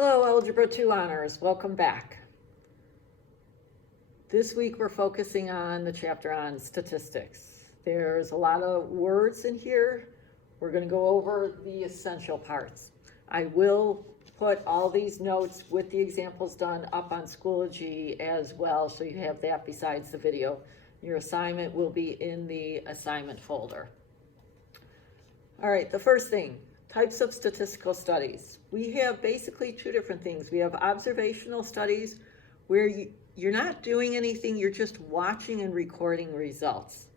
Hello, Algebra 2 honors. Welcome back. This week we're focusing on the chapter on statistics. There's a lot of words in here. We're going to go over the essential parts. I will put all these notes with the examples done up on Schoology as well, so you have that besides the video. Your assignment will be in the assignment folder. All right, the first thing. Types of statistical studies. We have basically two different things. We have observational studies where you're not doing anything, you're just watching and recording results.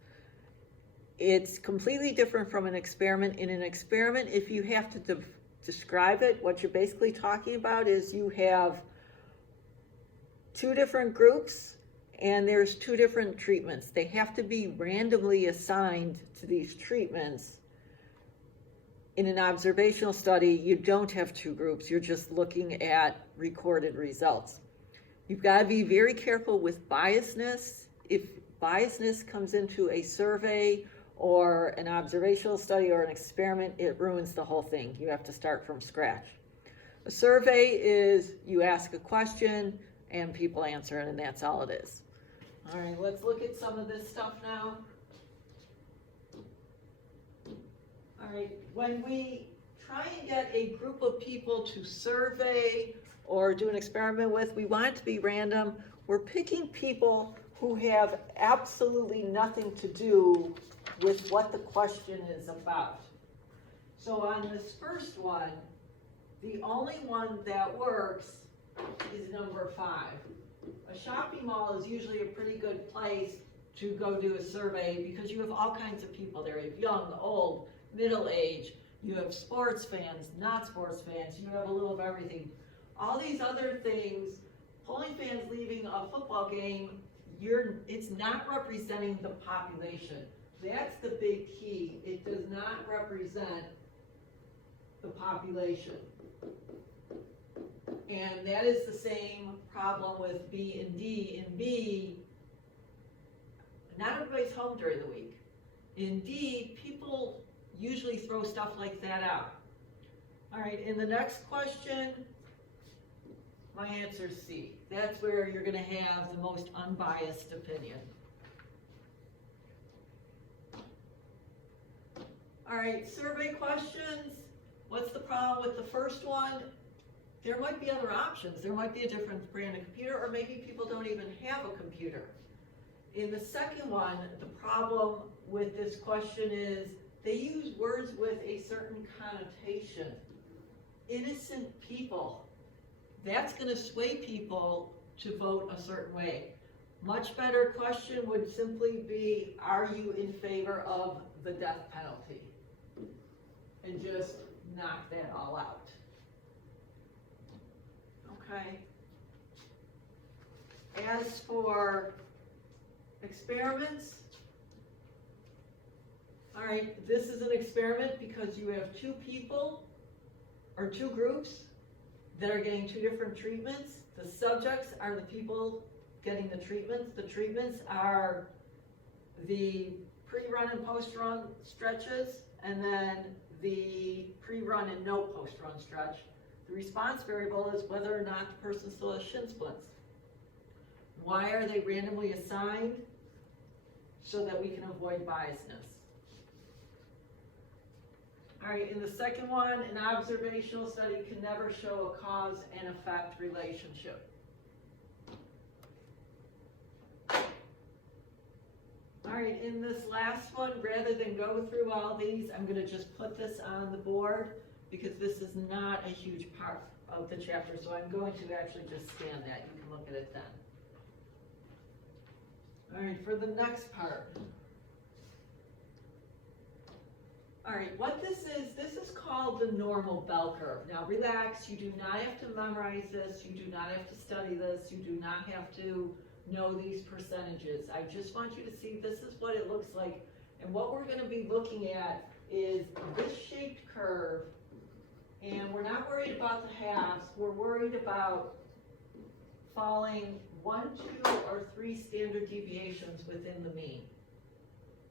It's completely different from an experiment. In an experiment, if you have to describe it, what you're basically talking about is you have two different groups and there's two different treatments. They have to be randomly assigned to these treatments. In an observational study, you don't have two groups. You're just looking at recorded results. You've got to be very careful with biasness. If biasness comes into a survey or an observational study or an experiment, it ruins the whole thing. You have to start from scratch. A survey is you ask a question and people answer it, and that's all it is. All right, let's look at some of this stuff now. All right, when we try and get a group of people to survey or do an experiment with, we want it to be random. We're picking people who have absolutely nothing to do with what the question is about. So on this first one, the only one that works is number 5. A shopping mall is usually a pretty good place to go do a survey because you have all kinds of people there. You have young, old, middle age, you have sports fans, not sports fans, you have a little of everything. All these other things, polling fans leaving a football game, it's not representing the population. That's the big key. It does not represent the population. And that is the same problem with B and D. In B, not everybody's home during the week. In D, people usually throw stuff like that out. All right, in the next question, my answer is C. That's where you're going to have the most unbiased opinion. All right, survey questions. What's the problem with the first one? There might be other options. There might be a different brand of computer, or maybe people don't even have a computer. In the second one, the problem with this question is they use words with a certain connotation. Innocent people. That's going to sway people to vote a certain way. Much better question would simply be, are you in favor of the death penalty? And just knock that all out. Okay. As for experiments, all right, this is an experiment because you have two people or two groups that are getting two different treatments. The subjects are the people getting the treatments. The treatments are the pre-run and post-run stretches, and then the pre-run and no post-run stretch. The response variable is whether or not the person still has shin splints. Why are they randomly assigned? So that we can avoid biasness. All right, in the second one, an observational study can never show a cause and effect relationship. All right, in this last one, rather than go through all these, I'm going to just put this on the board because this is not a huge part of the chapter, so I'm going to actually just scan that. You can look at it then. All right, for the next part. All right, what this is called the normal bell curve. Now relax, you do not have to memorize this, you do not have to study this, you do not have to know these percentages. I just want you to see this is what it looks like. And what we're going to be looking at is this shaped curve, and we're not worried about the halves, we're worried about falling 1, 2, or 3 standard deviations within the mean.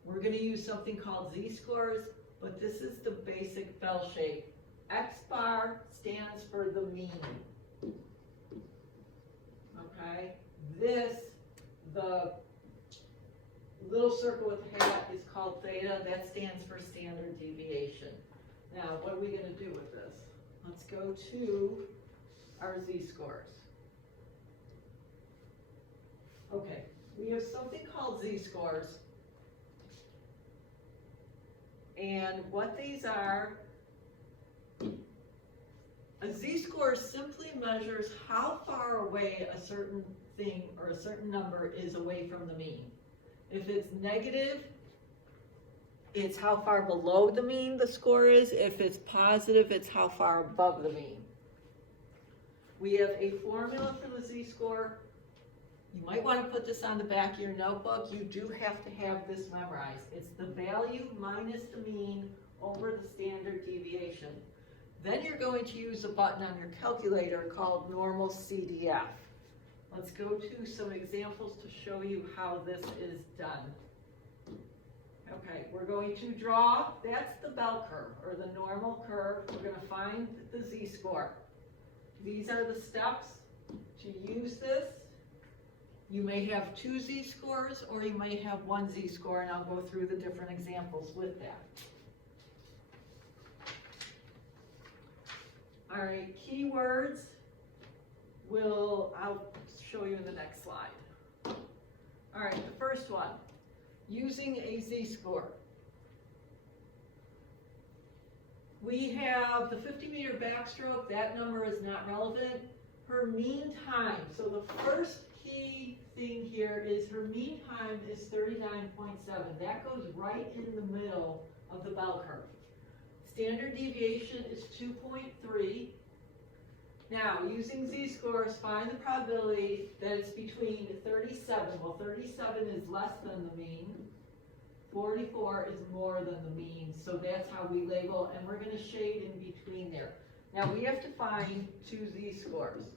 We're going to use something called z-scores, but this is the basic bell shape. X bar stands for the mean. this, the little circle with the hat is called theta. That stands for standard deviation. Now, what are we going to do with this? Let's go to our z-scores. Okay, we have something called z-scores. And what these are, a z-score simply measures how far away a certain thing or a certain number is away from the mean. If it's negative, it's how far below the mean the score is. If it's positive, it's how far above the mean. We have a formula for the z-score. You might want to put this on the back of your notebook. You do have to have this memorized. It's the value minus the mean over the standard deviation. Then you're going to use a button on your calculator called normal CDF. Let's go to some examples to show you how this is done. Okay, we're going to draw, that's the bell curve, or the normal curve. We're going to find the z-score. These are the steps to use this. You may have two z-scores, or you may have one z-score, and I'll go through the different examples with that. All right, keywords I'll show you in the next slide. All right, the first one, using a z-score. We have the 50-meter backstroke. That number is not relevant. Her mean time, so the first key thing here is her mean time is 39.7. That goes right in the middle of the bell curve. Standard deviation is 2.3. Now, using z-scores, find the probability that it's between 37. Well, 37 is less than the mean. 44 is more than the mean. So that's how we label, and we're going to shade in between there. Now, we have to find two z-scores.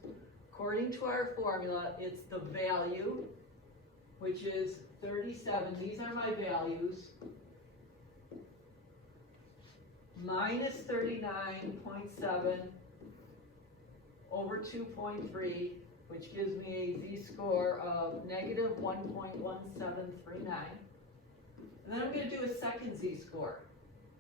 According to our formula, it's the value, which is 37. These are my values. Minus 39.7 over 2.3, which gives me a z-score of negative 1.1739. And then I'm going to do a second z-score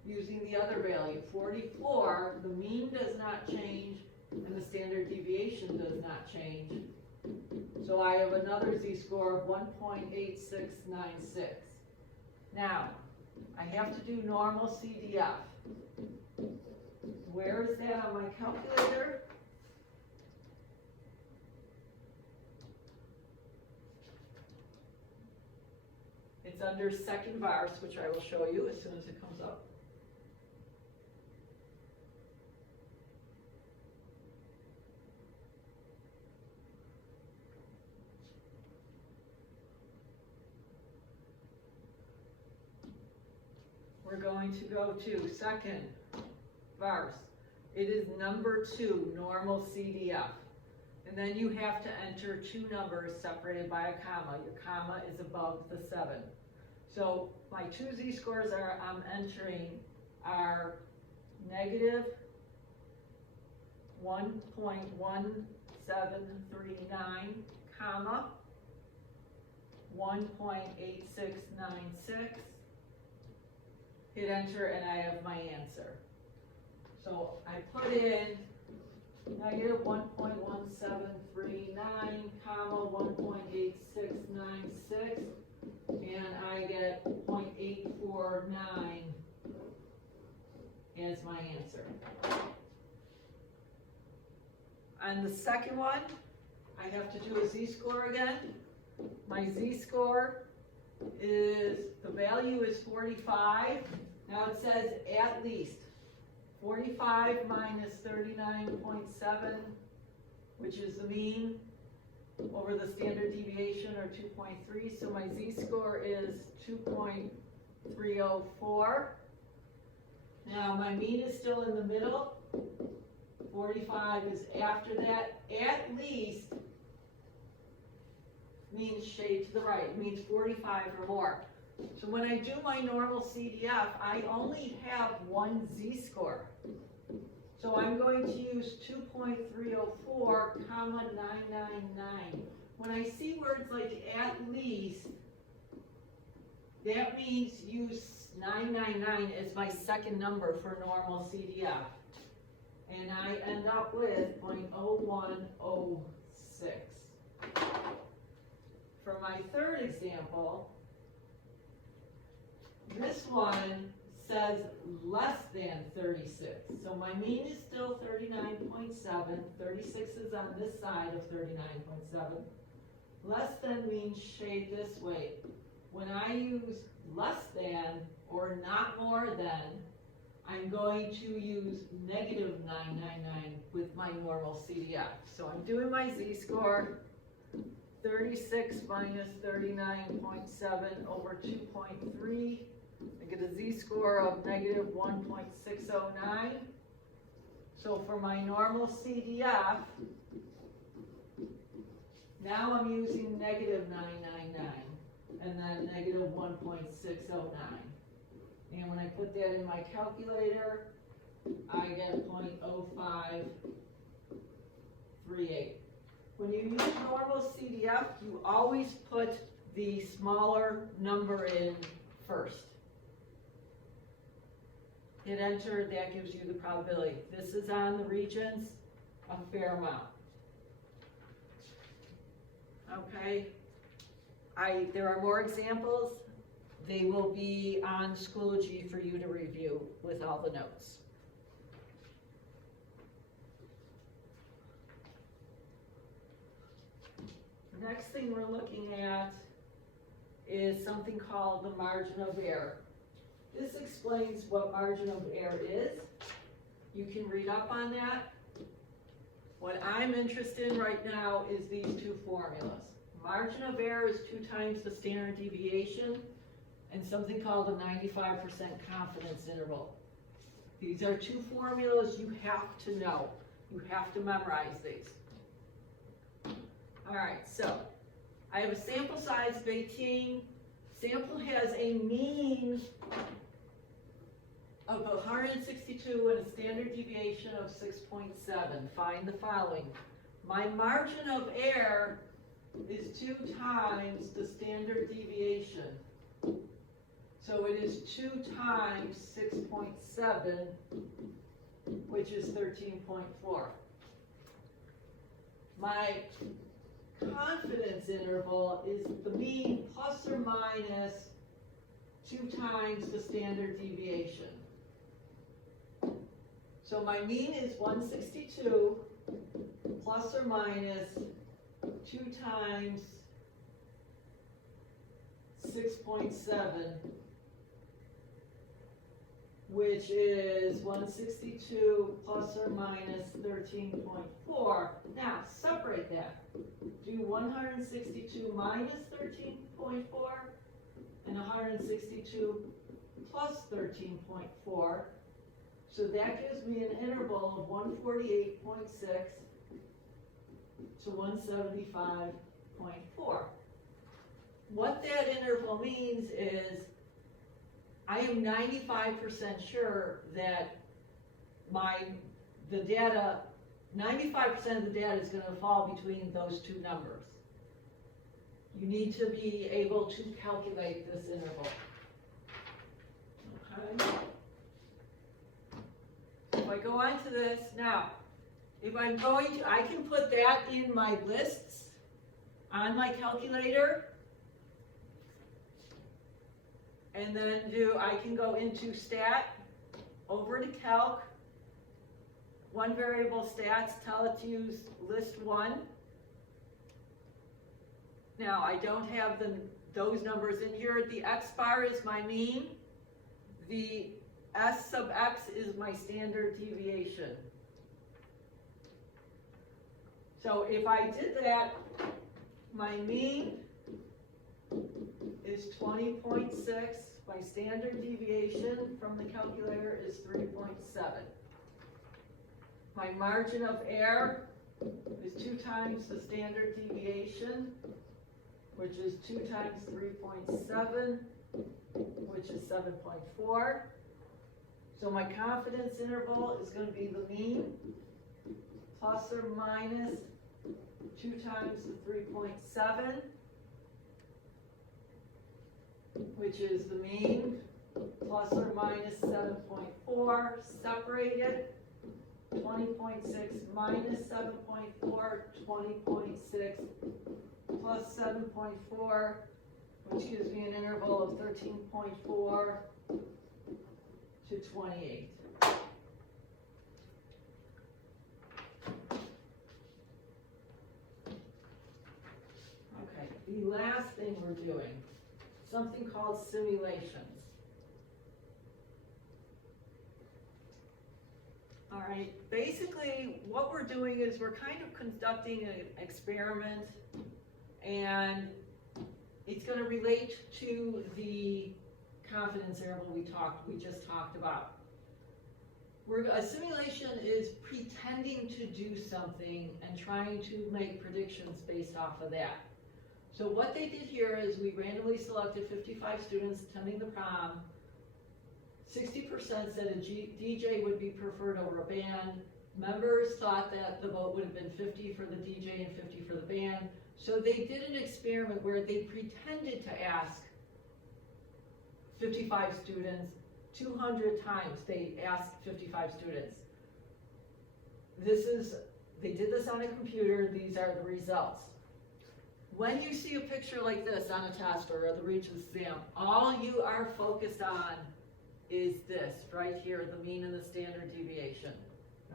using the other value, 44. The mean does not change, and the standard deviation does not change. So I have another z-score of 1.8696. Now, I have to do normal CDF. Where is that on my calculator? It's under second vars, which I will show you as soon as it comes up. We're going to go to second vars. It is number 2, normal CDF. And then you have to enter two numbers separated by a comma. Your comma is above the 7. So my two z-scores I'm entering are negative 1.1739, comma 1.8696. Hit enter, and I have my answer. So I put in negative 1.1739, comma 1.8696, and I get 0.849 as my answer. On the second one, I have to do a z-score again. My z-score is, the value is 45. Now it says at least. 45 minus 39.7, which is the mean, over the standard deviation, or 2.3. So my z-score is 2.304. Now my mean is still in the middle. 45 is after that. At least means shade to the right. It means 45 or more. So when I do my normal CDF, I only have one z-score. So I'm going to use 2.304, comma 999. when I see words like at least, that means use 999 as my second number for normal CDF. And I end up with 0.0106. For my third example, this one says less than 36. So my mean is still 39.7. 36 is on this side of 39.7. Less than means shade this way. When I use less than or not more than, I'm going to use negative 999 with my normal CDF. So I'm doing my z-score, 36 minus 39.7 over 2.3. I get a z-score of negative 1.609. So for my normal CDF, now I'm using negative 999 and then negative 1.609. And when I put that in my calculator, I get 0.0538. When you use normal CDF, you always put the smaller number in first. Hit enter, that gives you the probability. This is on the regions, a fair amount. Okay, there are more examples. They will be on Schoology for you to review with all the notes. The next thing we're looking at is something called the margin of error. This explains what margin of error is. You can read up on that. What I'm interested in right now is these two formulas. Margin of error is 2 times the standard deviation, and something called a 95% confidence interval. These are 2 formulas you have to know. You have to memorize these. All right, so I have a sample size of 18. Sample has a mean of 162 and a standard deviation of 6.7. Find the following. My margin of error is 2 times the standard deviation. So it is 2 times 6.7, which is 13.4. My confidence interval is the mean plus or minus 2 times the standard deviation. So my mean is 162 plus or minus 2 times 6.7, which is 162 plus or minus 13.4. Now, separate that. Do 162 minus 13.4 and 162 plus 13.4. So that gives me an interval of 148.6 to 175.4. What that interval means is I am 95% sure that 95% of the data is going to fall between those 2 numbers. You need to be able to calculate this interval. Okay. If I go on to this, now, if I'm going to, I can put that in my lists on my calculator. And then I can go into stat, over to calc, one variable stats, tell it to use list 1. Now I don't have those numbers in here. The x bar is my mean. The S sub x is my standard deviation. So if I did that, my mean is 20.6. My standard deviation from the calculator is 3.7. My margin of error is 2 times the standard deviation, which is 2 times 3.7, which is 7.4. So my confidence interval is going to be the mean plus or minus 2 times the 3.7, which is the mean, plus or minus 7.4, separated, 20.6 minus 7.4, 20.6 plus 7.4, which gives me an interval of 13.4 to 28. Okay, the last thing we're doing, something called simulations. All right, basically what we're doing is we're kind of conducting an experiment, and it's going to relate to the confidence interval we just talked about. A simulation is pretending to do something and trying to make predictions based off of that. So what they did here is we randomly selected 55 students attending the prom. 60% said a DJ would be preferred over a band. Members thought that the vote would have been 50 for the DJ and 50 for the band. So they did an experiment where they pretended to ask 55 students 200 times. They asked 55 students. They did this on a computer. These are the results. When you see a picture like this on a test or the Regents exam, all you are focused on is this right here, the mean and the standard deviation.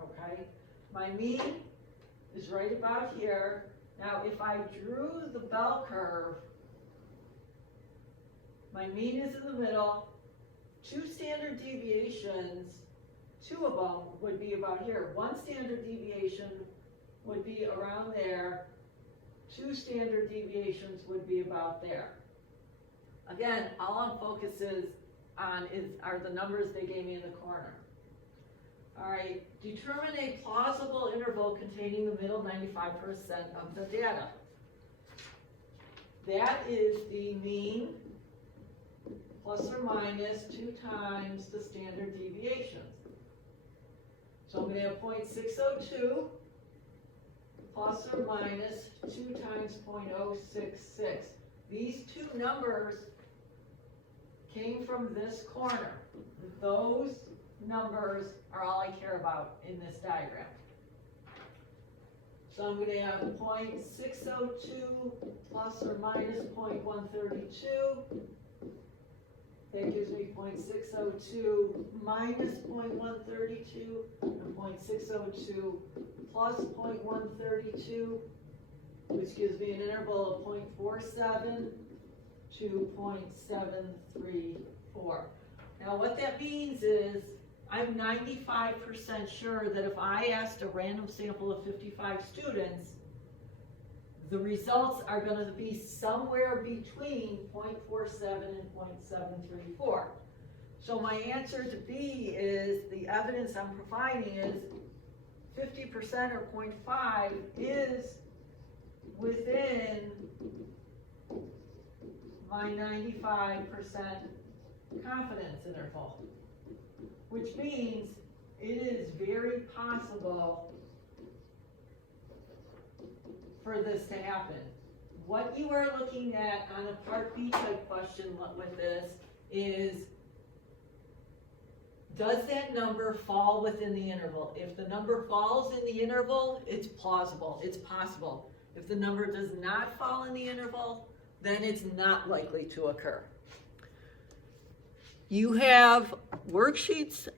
Okay? My mean is right about here. Now, if I drew the bell curve, my mean is in the middle. 2 standard deviations, 2 of them would be about here. 1 standard deviation would be around there. 2 standard deviations would be about there. Again, all I'm focused on are the numbers they gave me in the corner. All right, determine a plausible interval containing the middle 95% of the data. That is the mean plus or minus 2 times the standard deviations. So I'm going to have 0.602 plus or minus 2 times 0.066. These 2 numbers came from this corner. Those numbers are all I care about in this diagram. So I'm going to have 0.602 plus or minus 0.132. That gives me 0.602 minus 0.132 and 0.602 plus 0.132, which gives me an interval of 0.47 to 0.734. Now what that means is I'm 95% sure that if I asked a random sample of 55 students, the results are going to be somewhere between 0.47 and 0.734. So my answer to B is, the evidence I'm providing is 50% or 0.5 is within my 95% confidence interval, which means it is very possible for this to happen. What you are looking at on a Part B type question with this is, does that number fall within the interval? If the number falls in the interval, it's plausible, it's possible. If the number does not fall in the interval, then it's not likely to occur. You have worksheets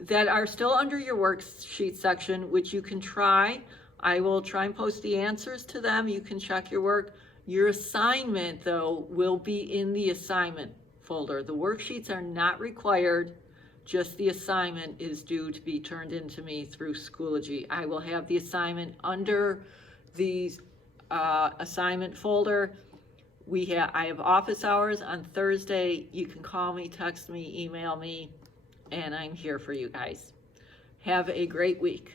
that are still under your worksheet section, which you can try. I will try and post the answers to them. You can check your work. Your assignment, though, will be in the assignment folder. The worksheets are not required. Just the assignment is due to be turned in to me through Schoology. I will have the assignment under the assignment folder. I have office hours on Thursday. You can call me, text me, email me, and I'm here for you guys. Have a great week.